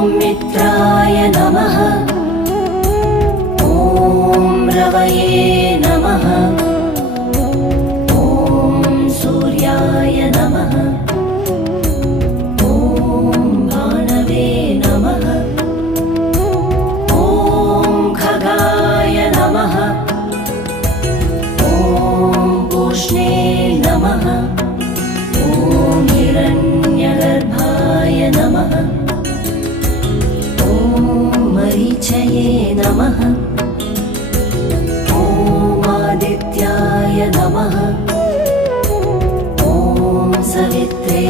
मित्राय नमः। ॐ रवये नमः। ॐ सूर्याय नमः। ॐ भानवे नमः। ॐ खगाय नमः। ॐ पूष्णे नमः। ॐ हिरण्यगर्भाय नमः। मरीचये नमः। ॐ आदित्याय नमः। ॐ सवित्रे